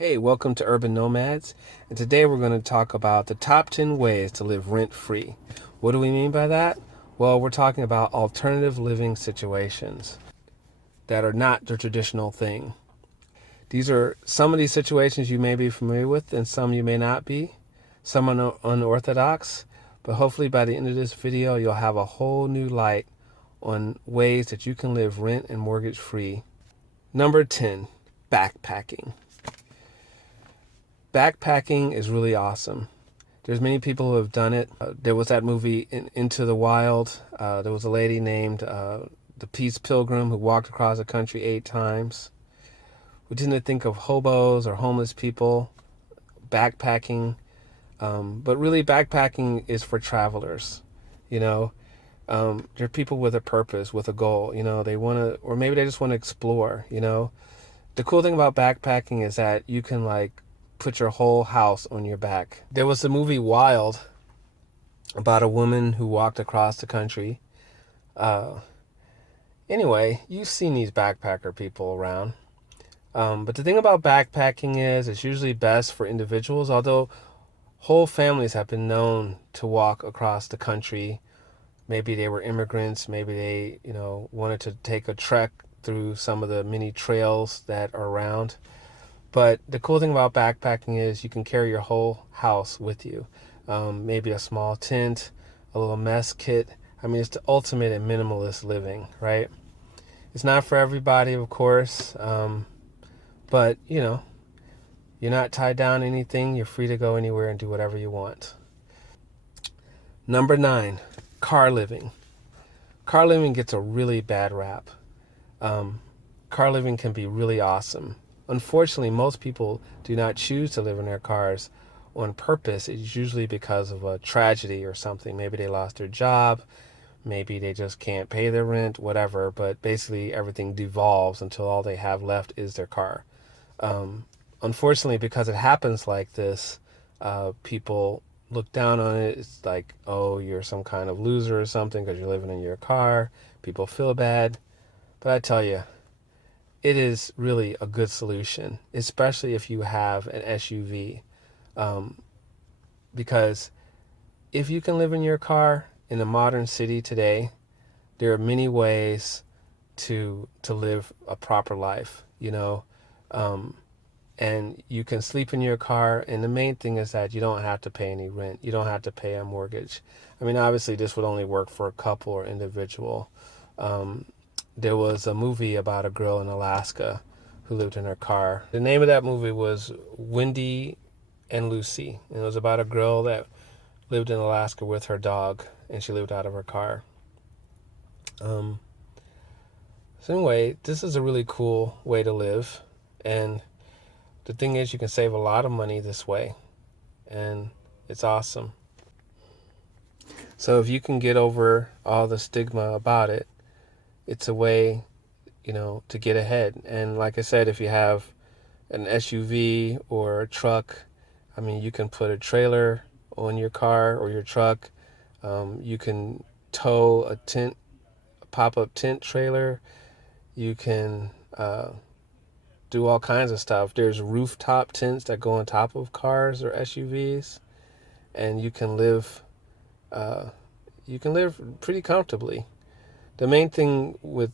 Hey, welcome to Urban Nomads, and today we're going to talk about the top 10 ways to live rent-free. What do we mean by that? Well, we're talking about alternative living situations that are not the traditional thing. These are some of these situations you may be familiar with and some you may not be. Some are unorthodox, but hopefully by the end of this video you'll have a whole new light on ways that you can live rent and mortgage free. Number 10, backpacking. Backpacking is really awesome. There's many people who have done it. There was that movie Into the Wild. There was a lady named the Peace Pilgrim who walked across the country 8 times. We tend to think of hobos or homeless people backpacking, but really backpacking is for travelers. You know, they're people with a purpose, with a goal. You know, they want to, or maybe they just want to explore. You know, the cool thing about backpacking is that you can put your whole house on your back. There was the movie Wild about a woman who walked across the country. Anyway, you've seen these backpacker people around. But the thing about backpacking is it's usually best for individuals, although whole families have been known to walk across the country. Maybe they were immigrants, maybe they, wanted to take a trek through some of the many trails that are around. But the cool thing about backpacking is you can carry your whole house with you. Maybe a small tent, a little mess kit. I mean, it's the ultimate in minimalist living, right? It's not for everybody, of course. But, you're not tied down to anything. You're free to go anywhere and do whatever you want. Number 9, car living. Car living gets a really bad rap. Car living can be really awesome. Unfortunately, most people do not choose to live in their cars on purpose. It's usually because of a tragedy or something. Maybe they lost their job, maybe they just can't pay their rent, whatever, but basically everything devolves until all they have left is their car. Unfortunately, because it happens like this, people look down on it. It's like, oh, you're some kind of loser or something because you're living in your car. People feel bad. But I tell you, it is really a good solution, especially if you have an SUV. Because if you can live in your car in a modern city today, there are many ways to live a proper life, and you can sleep in your car. And the main thing is that you don't have to pay any rent. You don't have to pay a mortgage. I mean, obviously this would only work for a couple or individual. There was a movie about a girl in Alaska who lived in her car. The name of that movie was Wendy and Lucy. And it was about a girl that lived in Alaska with her dog, and she lived out of her car. So anyway, this is a really cool way to live. And the thing is, you can save a lot of money this way. And it's awesome. So if you can get over all the stigma about it, it's a way, to get ahead. And like I said, if you have an SUV or a truck, I mean, you can put a trailer on your car or your truck. You can tow a tent, a pop-up tent trailer. You can do all kinds of stuff. There's rooftop tents that go on top of cars or SUVs, and you can live pretty comfortably. The main thing with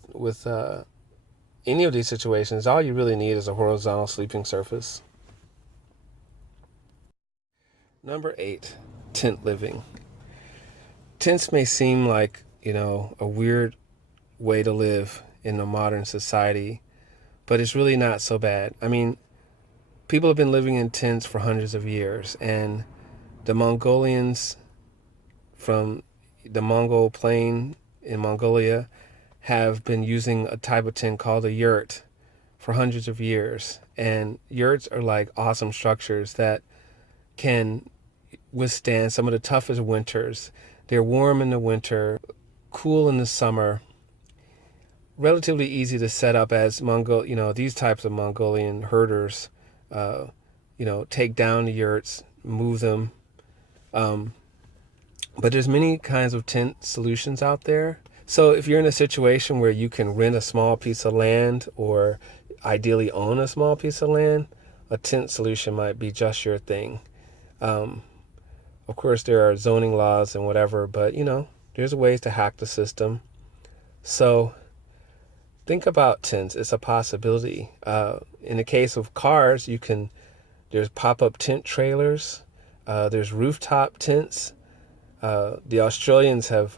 any of these situations, all you really need is a horizontal sleeping surface. Number 8, tent living. Tents may seem like, a weird way to live in a modern society, but it's really not so bad. I mean, people have been living in tents for hundreds of years, and the Mongolians from the Mongol plain in Mongolia have been using a type of tent called a yurt for hundreds of years. And yurts are like awesome structures that can withstand some of the toughest winters. They're warm in the winter, cool in the summer, relatively easy to set up as these types of Mongolian herders, take down the yurts, move them. But there's many kinds of tent solutions out there. So if you're in a situation where you can rent a small piece of land or ideally own a small piece of land, a tent solution might be just your thing. Um, of course, there are zoning laws and whatever, but there's ways to hack the system. So think about tents. It's a possibility. In the case of cars, there's pop-up tent trailers. There's rooftop tents. The Australians have,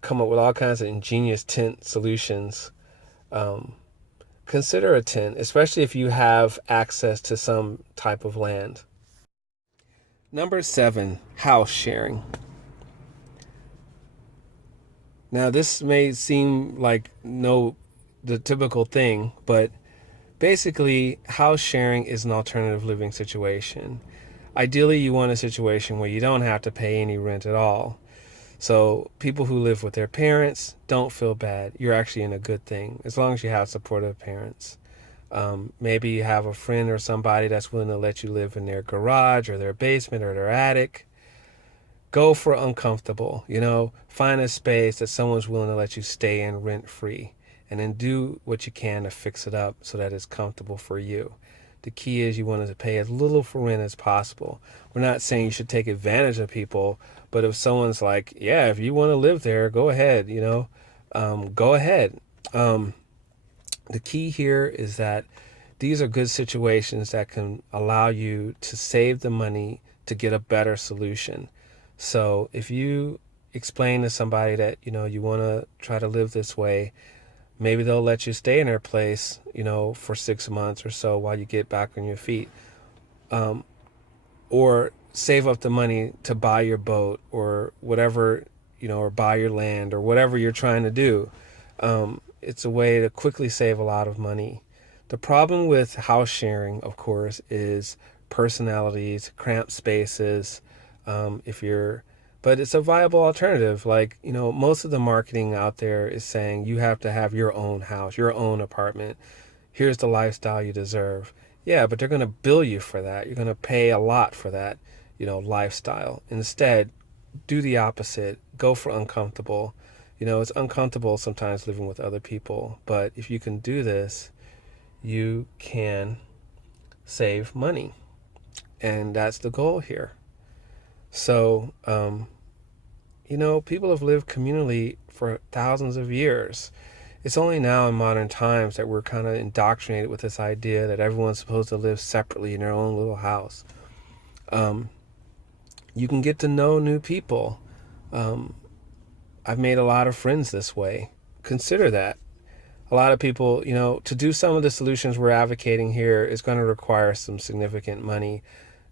come up with all kinds of ingenious tent solutions. Um, Consider a tent, especially if you have access to some type of land. Number 7, house sharing. Now, this may seem like the typical thing, but basically, house sharing is an alternative living situation. Ideally, you want a situation where you don't have to pay any rent at all. So people who live with their parents, don't feel bad. You're actually in a good thing, as long as you have supportive parents. Maybe you have a friend or somebody that's willing to let you live in their garage or their basement or their attic. Go for uncomfortable, find a space that someone's willing to let you stay in rent free, and then do what you can to fix it up so that it's comfortable for you. The key is you want to pay as little for rent as possible. We're not saying you should take advantage of people, but if someone's like, yeah, if you want to live there, go ahead, go ahead. The key here is that these are good situations that can allow you to save the money to get a better solution. So if you explain to somebody that, you want to try to live this way, maybe they'll let you stay in their place, for 6 months or so while you get back on your feet. Or save up the money to buy your boat or whatever, or buy your land or whatever you're trying to do. It's a way to quickly save a lot of money. The problem with house sharing, of course, is personalities, cramped spaces. But it's a viable alternative. Like, most of the marketing out there is saying you have to have your own house, your own apartment. Here's the lifestyle you deserve. Yeah, but they're going to bill you for that. You're going to pay a lot for that, lifestyle. Instead, do the opposite. Go for uncomfortable. It's uncomfortable sometimes living with other people, but if you can do this, you can save money. And that's the goal here. So, people have lived communally for thousands of years. It's only now in modern times that we're kind of indoctrinated with this idea that everyone's supposed to live separately in their own little house. You can get to know new people. I've made a lot of friends this way. Consider that. A lot of people, to do some of the solutions we're advocating here is going to require some significant money,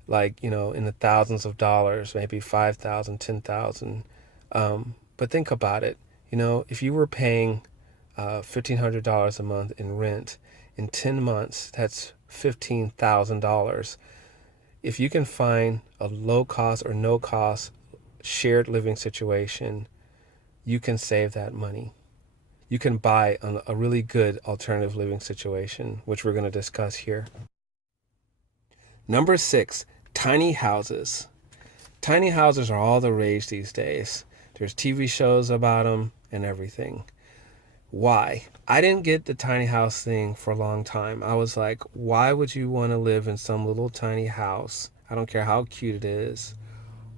like, in the thousands of dollars, maybe 5,000, 10,000. But think about it. If you were paying $1,500 a month in rent, in 10 months, that's $15,000. If you can find a low cost or no cost shared living situation, you can save that money. You can buy a really good alternative living situation, which we're going to discuss here. Number 6, tiny houses. Tiny houses are all the rage these days. There's TV shows about them and everything. Why? I didn't get the tiny house thing for a long time. I was like, why would you want to live in some little tiny house? I don't care how cute it is,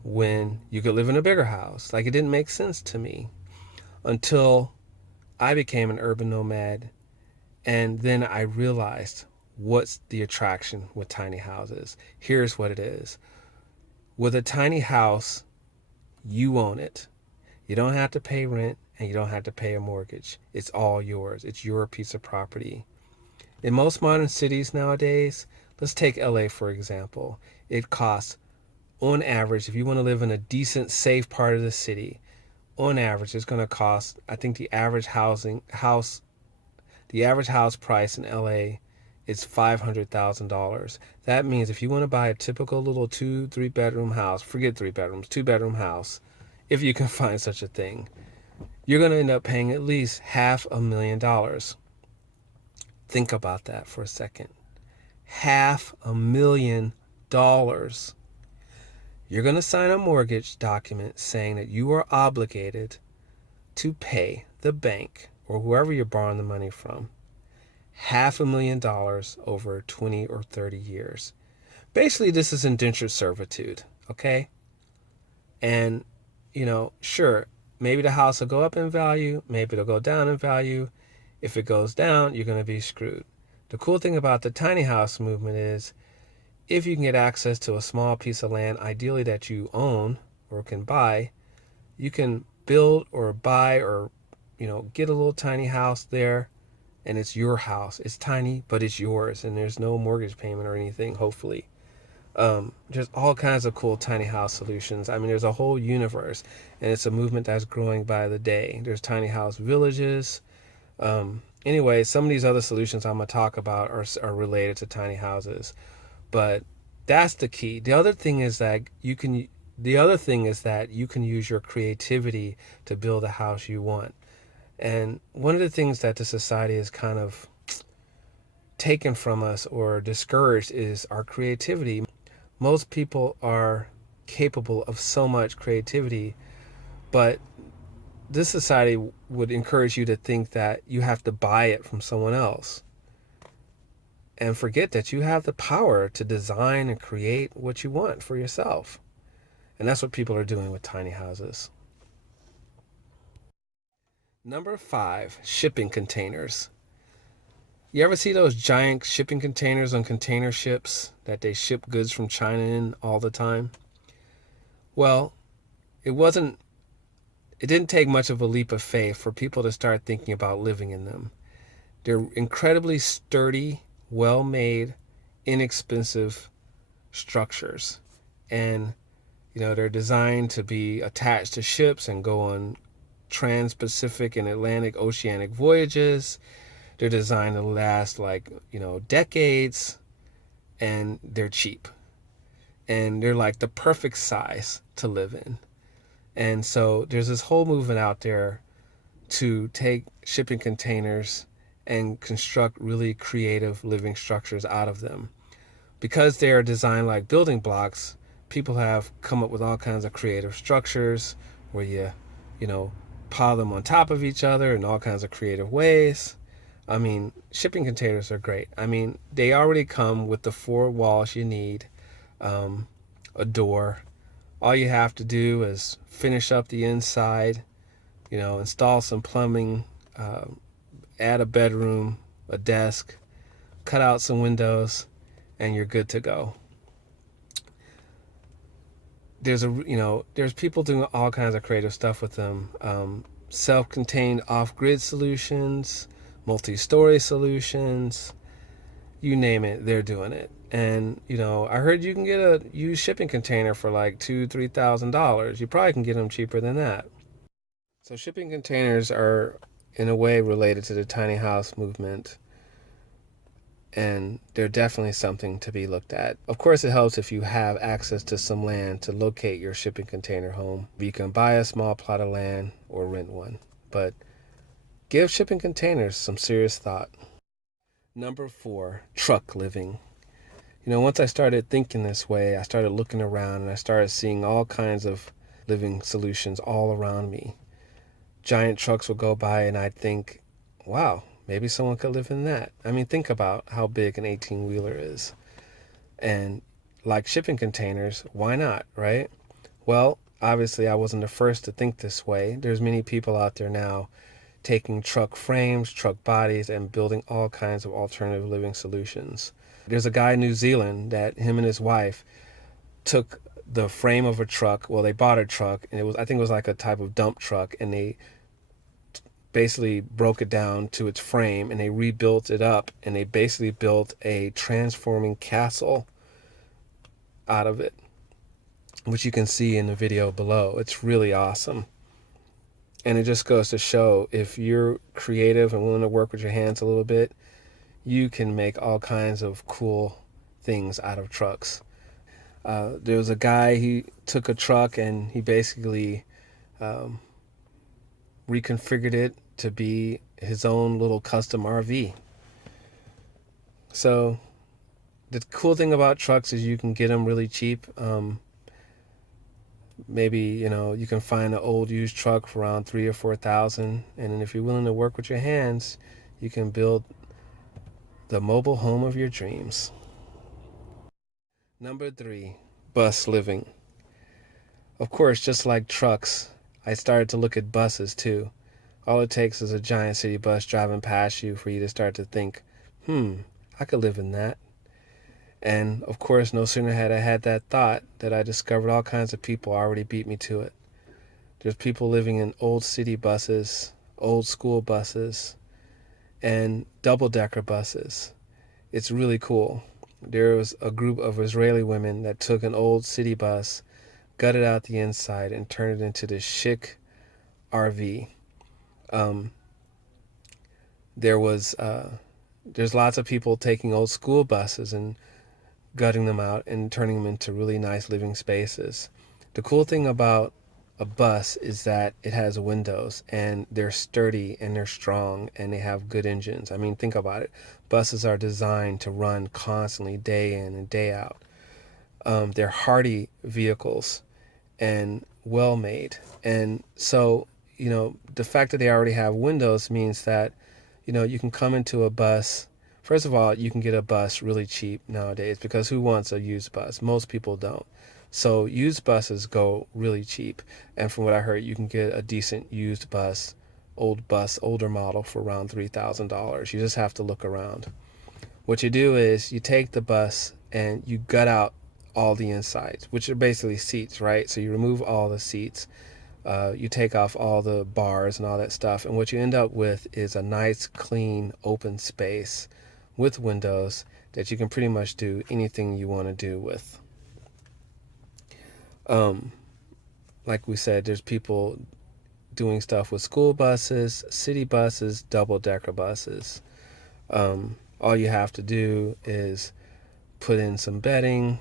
when you could live in a bigger house. Like, it didn't make sense to me until I became an urban nomad. And then I realized what's the attraction with tiny houses. Here's what it is. With a tiny house, you own it. You don't have to pay rent and you don't have to pay a mortgage. It's all yours. It's your piece of property. In most modern cities nowadays, let's take LA for example. It costs, on average, if you want to live in a decent, safe part of the city, on average, it's going to cost, I think the average house price in LA is $500,000. That means if you want to buy a typical little 2-3 bedroom house, forget 3 bedrooms, 2-bedroom house, if you can find such a thing, you're going to end up paying at least $500,000. Think about that for a second. $500,000. You're going to sign a mortgage document saying that you are obligated to pay the bank or whoever you're borrowing the money from $500,000 over 20 or 30 years. Basically, this is indentured servitude, okay? And, sure, maybe the house will go up in value, maybe it'll go down in value. If it goes down, you're going to be screwed. The cool thing about the tiny house movement is if you can get access to a small piece of land, ideally that you own or can buy, you can build or buy or, get a little tiny house there, and it's your house. It's tiny, but it's yours, and there's no mortgage payment or anything, hopefully. There's all kinds of cool tiny house solutions. I mean, there's a whole universe, and it's a movement that's growing by the day. There's tiny house villages. Anyway, some of these other solutions I'm going to talk about are related to tiny houses, but that's the key. The other thing is that you can use your creativity to build a house you want. And one of the things that the society is kind of taken from us or discouraged is our creativity. Most people are capable of so much creativity, but this society would encourage you to think that you have to buy it from someone else and forget that you have the power to design and create what you want for yourself. And that's what people are doing with tiny houses. Number 5, shipping containers. You ever see those giant shipping containers on container ships that they ship goods from China in all the time? Well, it didn't take much of a leap of faith for people to start thinking about living in them. They're incredibly sturdy, well-made, inexpensive structures. And, they're designed to be attached to ships and go on trans-Pacific and Atlantic oceanic voyages. They're designed to last decades, and they're cheap. And they're like the perfect size to live in. And so there's this whole movement out there to take shipping containers and construct really creative living structures out of them. Because they are designed like building blocks, people have come up with all kinds of creative structures where you pile them on top of each other in all kinds of creative ways. I mean, shipping containers are great. I mean, they already come with the 4 walls you need, a door. All you have to do is finish up the inside, install some plumbing, add a bedroom, a desk, cut out some windows, and you're good to go. There's people doing all kinds of creative stuff with them. Self-contained off-grid solutions, multi-story solutions, you name it, they're doing it. And, I heard you can get a used shipping container for like $2,000-$3,000. You probably can get them cheaper than that. So shipping containers are, in a way, related to the tiny house movement. And they're definitely something to be looked at. Of course, it helps if you have access to some land to locate your shipping container home. You can buy a small plot of land or rent one. But give shipping containers some serious thought. Number 4, truck living. Once I started thinking this way, I started looking around and I started seeing all kinds of living solutions all around me. Giant trucks would go by and I'd think, wow, maybe someone could live in that. I mean, think about how big an 18-wheeler is. And like shipping containers, why not, right? Well, obviously I wasn't the first to think this way. There's many people out there now taking truck frames, truck bodies, and building all kinds of alternative living solutions. There's a guy in New Zealand that him and his wife took the frame of a truck. Well, they bought a truck, and I think it was like a type of dump truck, and they basically broke it down to its frame, and they rebuilt it up, and they basically built a transforming castle out of it, which you can see in the video below. It's really awesome. And it just goes to show, if you're creative and willing to work with your hands a little bit, you can make all kinds of cool things out of trucks. There was a guy, he took a truck and he basically reconfigured it to be his own little custom RV. So the cool thing about trucks is you can get them really cheap. Maybe, you can find an old used truck for around $3,000 or $4,000. And then if you're willing to work with your hands, you can build the mobile home of your dreams. Number 3, bus living. Of course, just like trucks, I started to look at buses too. All it takes is a giant city bus driving past you for you to start to think, I could live in that. And of course, no sooner had I had that thought that I discovered all kinds of people already beat me to it. There's people living in old city buses, old school buses, and double-decker buses. It's really cool. There was a group of Israeli women that took an old city bus, gutted out the inside, and turned it into this chic RV. There's lots of people taking old school buses and gutting them out and turning them into really nice living spaces. The cool thing about a bus is that it has windows, and they're sturdy and they're strong and they have good engines. I mean, think about it. Buses are designed to run constantly day in and day out. They're hardy vehicles and well made. And so, the fact that they already have windows means that, you can come into a bus. First of all, you can get a bus really cheap nowadays because who wants a used bus? Most people don't. So used buses go really cheap. And from what I heard, you can get a decent used bus, older model for around $3,000. You just have to look around. What you do is you take the bus and you gut out all the insides, which are basically seats, right? So you remove all the seats. You take off all the bars and all that stuff. And what you end up with is a nice, clean, open space with windows that you can pretty much do anything you want to do with. Like we said, there's people doing stuff with school buses, city buses, double-decker buses. All you have to do is put in some bedding,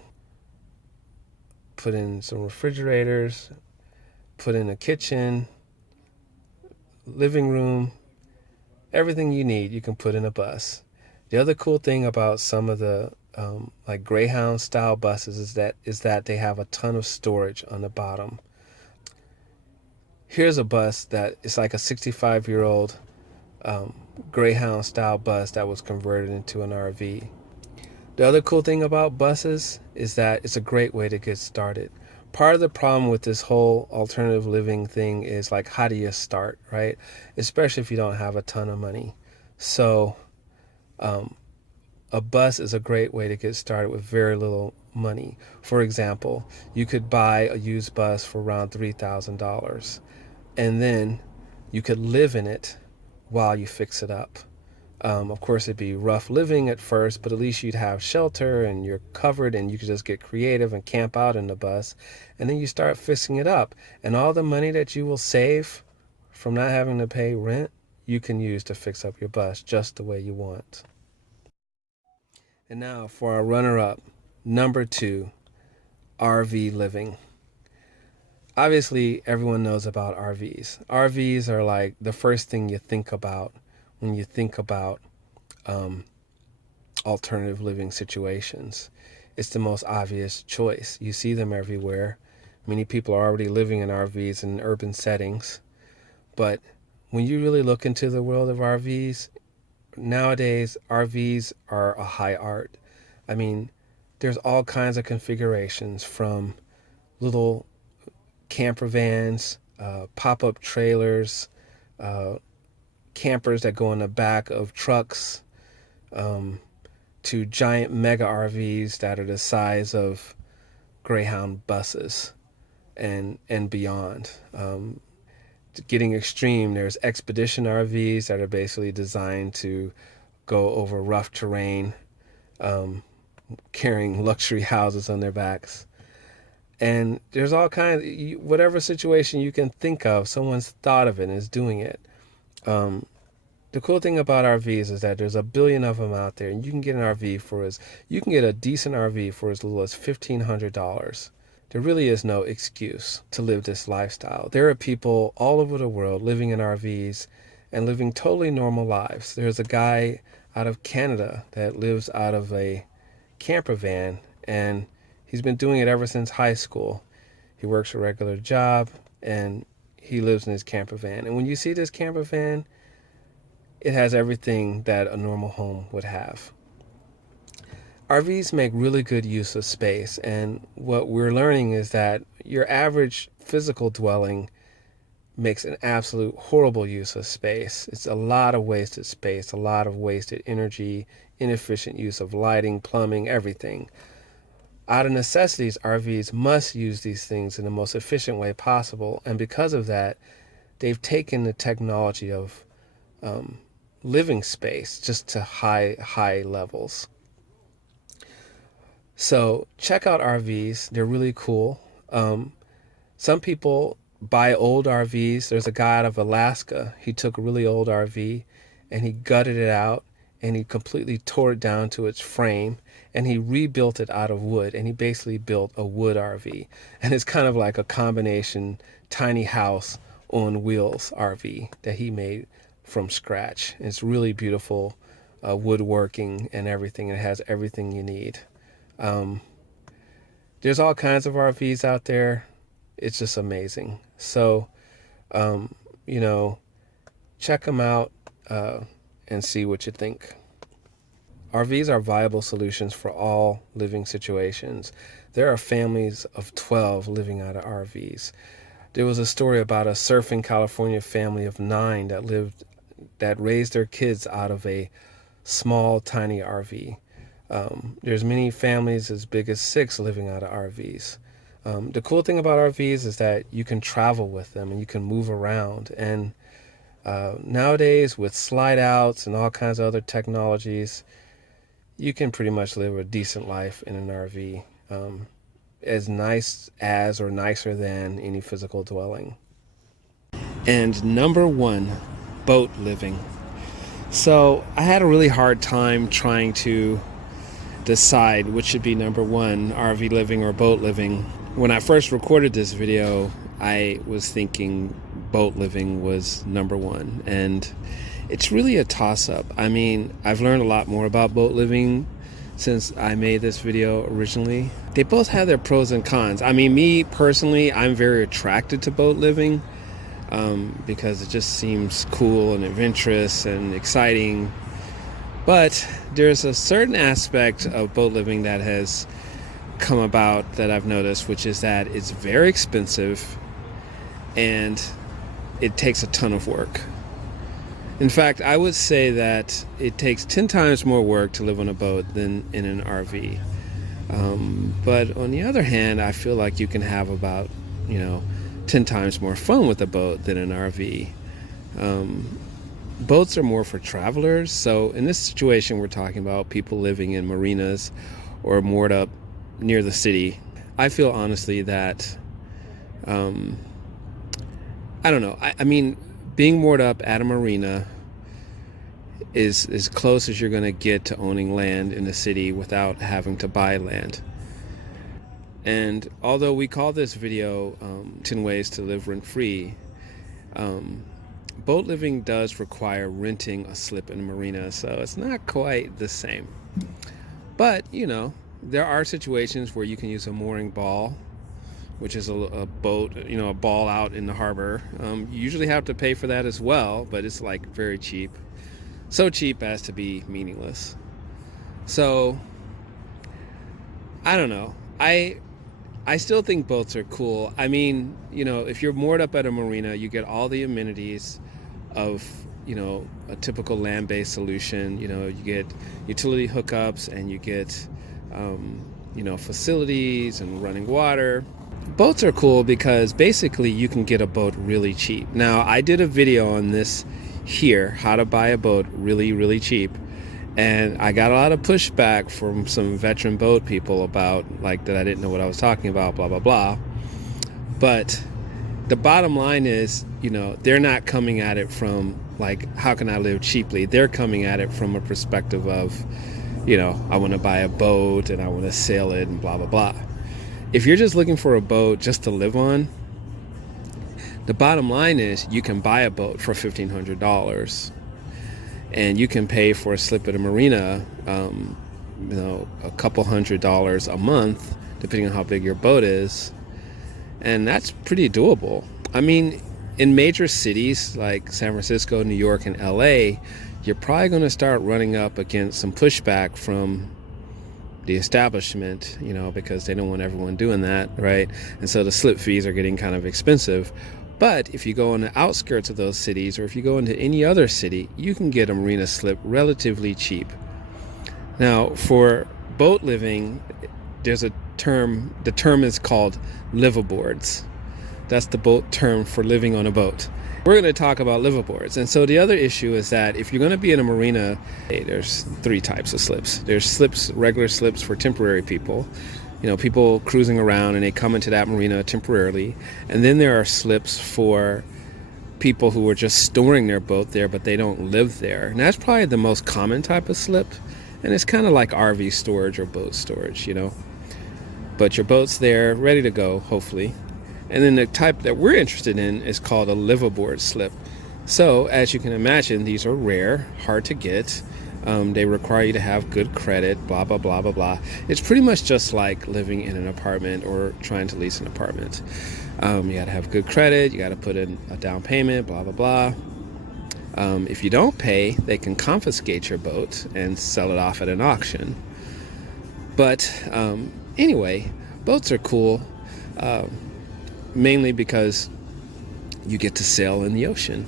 put in some refrigerators, put in a kitchen, living room, everything you need you can put in a bus. The other cool thing about some of the like Greyhound style buses is that they have a ton of storage on the bottom. Here's a bus that is like a 65-year-old Greyhound style bus that was converted into an RV. The other cool thing about buses is that it's a great way to get started. Part of the problem with this whole alternative living thing is like, how do you start, right? Especially if you don't have a ton of money. So a bus is a great way to get started with very little money. For example, you could buy a used bus for around $3,000, and then you could live in it while you fix it up. Of course, it'd be rough living at first, but at least you'd have shelter and you're covered, and you could just get creative and camp out in the bus. And then you start fixing it up. And all the money that you will save from not having to pay rent, you can use to fix up your bus just the way you want. And now for our runner-up, number 2, RV living. Obviously, everyone knows about RVs. RVs are like the first thing you think about when you think about alternative living situations. It's the most obvious choice. You see them everywhere. Many people are already living in RVs in urban settings. But when you really look into the world of RVs, nowadays RVs are a high art. I mean, there's all kinds of configurations, from little camper vans, pop-up trailers, campers that go in the back of trucks, to giant mega RVs that are the size of Greyhound buses and beyond. Getting extreme, there's expedition RVs that are basically designed to go over rough terrain, carrying luxury houses on their backs. And there's all kinds, whatever situation you can think of, someone's thought of it and is doing it. The cool thing about RVs is that there's a billion of them out there, and you can get you can get a decent RV for as little as $1,500. There really is no excuse to live this lifestyle. There are people all over the world living in RVs and living totally normal lives. There's a guy out of Canada that lives out of a camper van, and he's been doing it ever since high school. He works a regular job, and he lives in his camper van. And when you see this camper van, it has everything that a normal home would have. RVs make really good use of space, and what we're learning is that your average physical dwelling makes an absolute horrible use of space. It's a lot of wasted space, a lot of wasted energy, inefficient use of lighting, plumbing, everything. Out of necessities, RVs must use these things in the most efficient way possible, and because of that, they've taken the technology of living space just to high levels. So check out RVs. They're really cool. Some people buy old RVs. There's a guy out of Alaska. He took a really old RV and he gutted it out and he completely tore it down to its frame and he rebuilt it out of wood, and he basically built a wood RV. And it's kind of like a combination tiny house on wheels RV that he made from scratch. It's really beautiful woodworking and everything. It has everything you need. There's all kinds of RVs out there. It's just amazing. So, check them out and see what you think. RVs are viable solutions for all living situations. There are families of 12 living out of RVs. There was a story about a surfing California family of 9 that raised their kids out of a small, tiny RV. There's many families as big as 6 living out of RVs. The cool thing about RVs is that you can travel with them and you can move around. And nowadays, with slide outs and all kinds of other technologies, you can pretty much live a decent life in an RV, as nice as or nicer than any physical dwelling. And number 1, boat living. So I had a really hard time trying to decide which should be number 1, RV living or boat living. When I first recorded this video, I was thinking boat living was number 1, and it's really a toss-up. I mean, I've learned a lot more about boat living since I made this video originally. They both have their pros and cons. I mean, me personally, I'm very attracted to boat living because it just seems cool and adventurous and exciting. But there's a certain aspect of boat living that has come about that I've noticed, which is that it's very expensive and it takes a ton of work. In fact, I would say that it takes 10 times more work to live on a boat than in an RV. But on the other hand, I feel like you can have about, 10 times more fun with a boat than an RV. Boats are more for travelers. So in this situation, we're talking about people living in marinas or moored up near the city. I feel honestly that, I don't know. I mean, being moored up at a marina is as close as you're going to get to owning land in the city without having to buy land. And although we call this video 10 Ways to Live Rent-Free, boat living does require renting a slip in a marina, so it's not quite the same. But, there are situations where you can use a mooring ball, which is a boat, a ball out in the harbor. You usually have to pay for that as well, but it's like very cheap. So cheap as to be meaningless. So, I don't know. I still think boats are cool. I mean, if you're moored up at a marina, you get all the amenities of, a typical land-based solution. You get utility hookups and you get, facilities and running water. Boats are cool because basically you can get a boat really cheap. Now, I did a video on this here, how to buy a boat really, really cheap. And I got a lot of pushback from some veteran boat people about that I didn't know what I was talking about, blah, blah, blah. But the bottom line is, they're not coming at it from how can I live cheaply? They're coming at it from a perspective of, I want to buy a boat and I want to sail it and blah, blah, blah. If you're just looking for a boat just to live on, the bottom line is you can buy a boat for $1,500 and you can pay for a slip at a marina, a couple $100 a month, depending on how big your boat is. And that's pretty doable. I mean, in major cities like San Francisco, New York, and LA, you're probably going to start running up against some pushback from the establishment, because they don't want everyone doing that, right? And so the slip fees are getting kind of expensive. But if you go on the outskirts of those cities, or if you go into any other city, you can get a marina slip relatively cheap. Now, for boat living, there's a term, the term is called liveaboards. That's the boat term for living on a boat. We're going to talk about liveaboards. And so the other issue is that if you're going to be in a marina, there's 3 types of slips. There's slips, regular slips for temporary people, people cruising around and they come into that marina temporarily. And then there are slips for people who are just storing their boat there, but they don't live there. And that's probably the most common type of slip. And it's kind of like RV storage or boat storage, But your boat's there, ready to go, hopefully. And then the type that we're interested in is called a liveaboard slip. So, as you can imagine, these are rare, hard to get. They require you to have good credit, blah, blah, blah, blah, blah. It's pretty much just like living in an apartment or trying to lease an apartment. You got to have good credit, you got to put in a down payment, blah, blah, blah. If you don't pay, they can confiscate your boat and sell it off at an auction. But anyway, boats are cool, mainly because you get to sail in the ocean.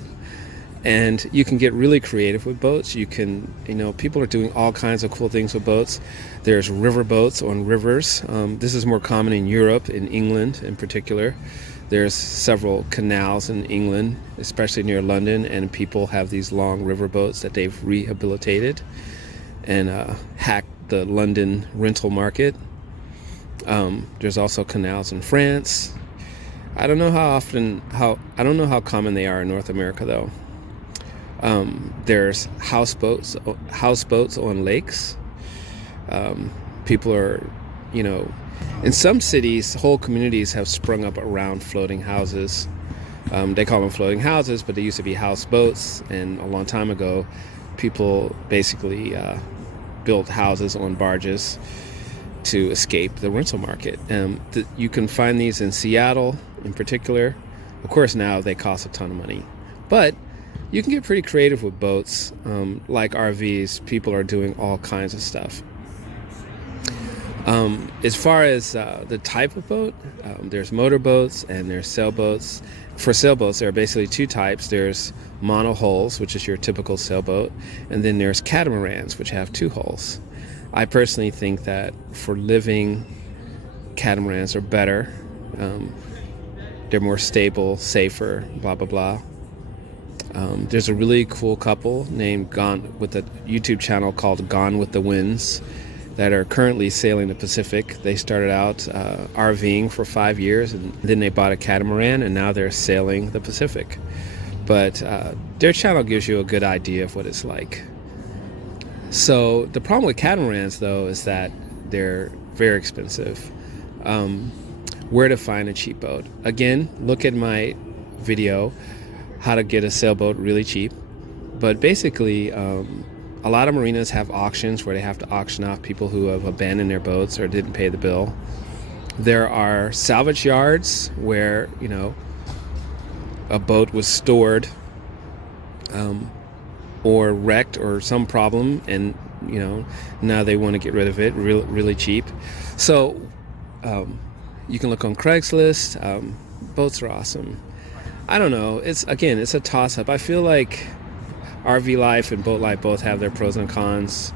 And you can get really creative with boats. You can, people are doing all kinds of cool things with boats. There's river boats on rivers. This is more common in Europe, in England in particular. There's several canals in England, especially near London, and people have these long river boats that they've rehabilitated and hacked the London rental market. There's also canals in France. I don't know how common they are in North America though. There's houseboats on lakes. People are, in some cities, whole communities have sprung up around floating houses. They call them floating houses, but they used to be houseboats. And a long time ago, people basically built houses on barges to escape the rental market. You can find these in Seattle in particular. Of course, now they cost a ton of money. But you can get pretty creative with boats. Like RVs, people are doing all kinds of stuff. As far as the type of boat, there's motorboats and there's sailboats. For sailboats, there are basically 2 types. There's monohulls, which is your typical sailboat, and then there's catamarans, which have 2 hulls. I personally think that for living, catamarans are better. They're more stable, safer, blah, blah, blah. There's a really cool couple named with a YouTube channel called Gone with the Winds that are currently sailing the Pacific. They started out RVing for 5 years, and then they bought a catamaran, and now they're sailing the Pacific. But their channel gives you a good idea of what it's like. So the problem with catamarans, though, is that they're very expensive. Where to find a cheap boat? Again, look at my video, how to get a sailboat really cheap. But basically, a lot of marinas have auctions where they have to auction off people who have abandoned their boats or didn't pay the bill. There are salvage yards where, a boat was stored or wrecked or some problem, and now they want to get rid of it really cheap. So you can look on Craigslist. Boats are awesome. I don't know. It's a toss-up. I feel like RV life and boat life both have their pros and cons.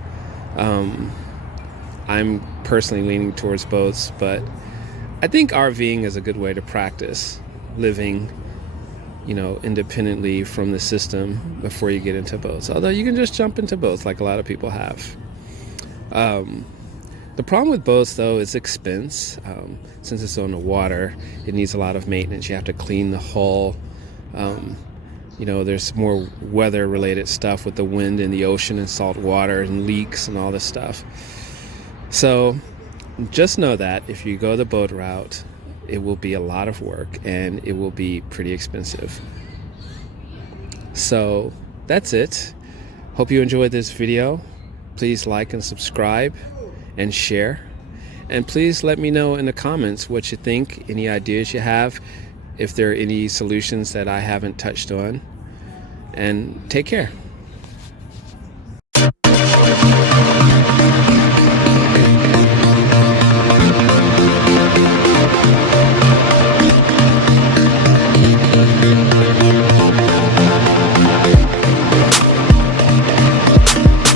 I'm personally leaning towards boats, but I think RVing is a good way to practice living, independently from the system before you get into boats. Although you can just jump into boats like a lot of people have. The problem with boats, though, is expense. Since it's on the water, it needs a lot of maintenance. You have to clean the hull. There's more weather-related stuff with the wind in the ocean and salt water and leaks and all this stuff. So just know that if you go the boat route, it will be a lot of work and it will be pretty expensive. So that's it. Hope you enjoyed this video. Please like and subscribe and share. And please let me know in the comments what you think, any ideas you have, if there are any solutions that I haven't touched on. And take care.